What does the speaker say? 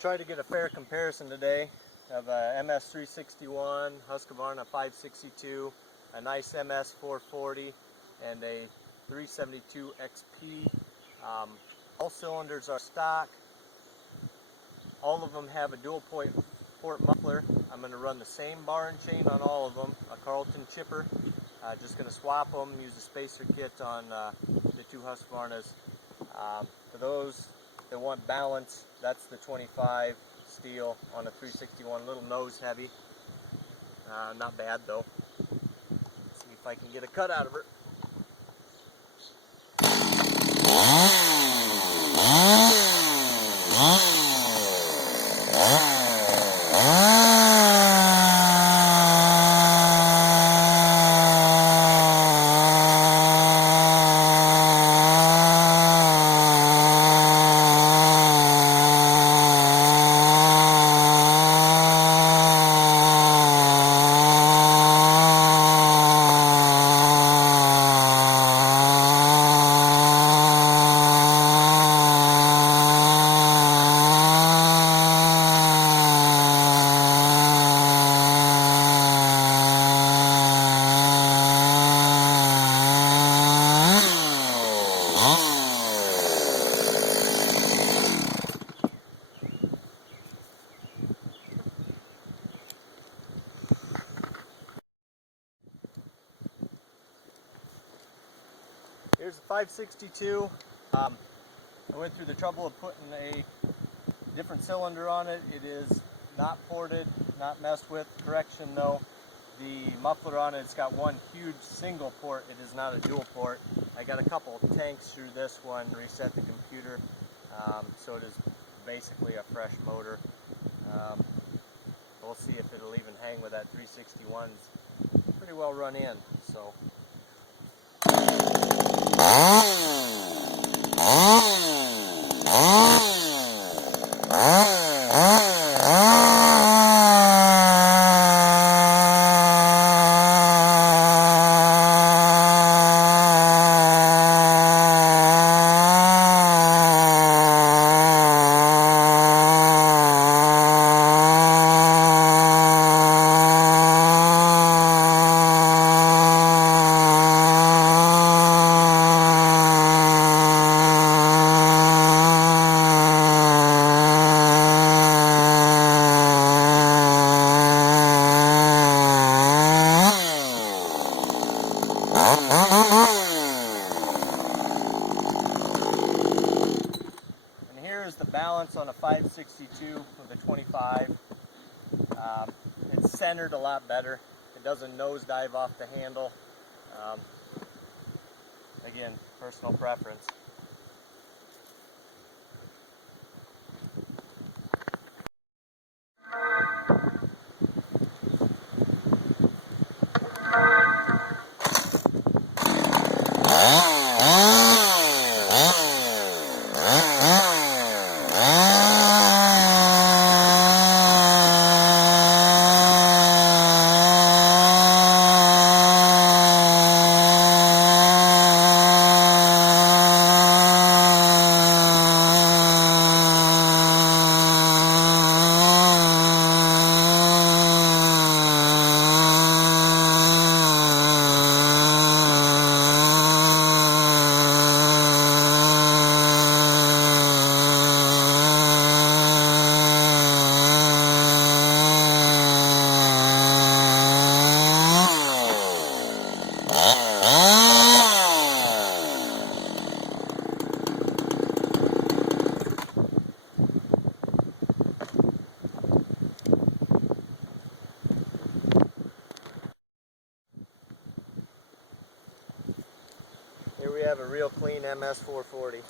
Try to get a fair comparison today of a MS361, Husqvarna 562, a nice MS440, and a 372 XP. All cylinders are stock. All of them have a dual port muffler. I'm going to run the same bar and chain on all of them, a Carlton chipper. Just going to swap them, use the spacer kit on the two Husqvarnas. For those that want balance, that's the 25 Stihl on a 361, little nose heavy. Not bad though. See if I can get a cut out of her. Here's the 562. I went through the trouble of putting a different cylinder on it. It is not ported, not messed with. Correction though, the muffler on it's got one huge single port. It is not a dual port. I got a couple tanks through this one, reset the computer, so it is basically a fresh motor. We'll see if it'll even hang with that 361. It's pretty well run in, so. And here is the balance on a 562 with a 25. It's centered a lot better. It doesn't nosedive off the handle. Again, personal preference. Here we have a real clean MS440.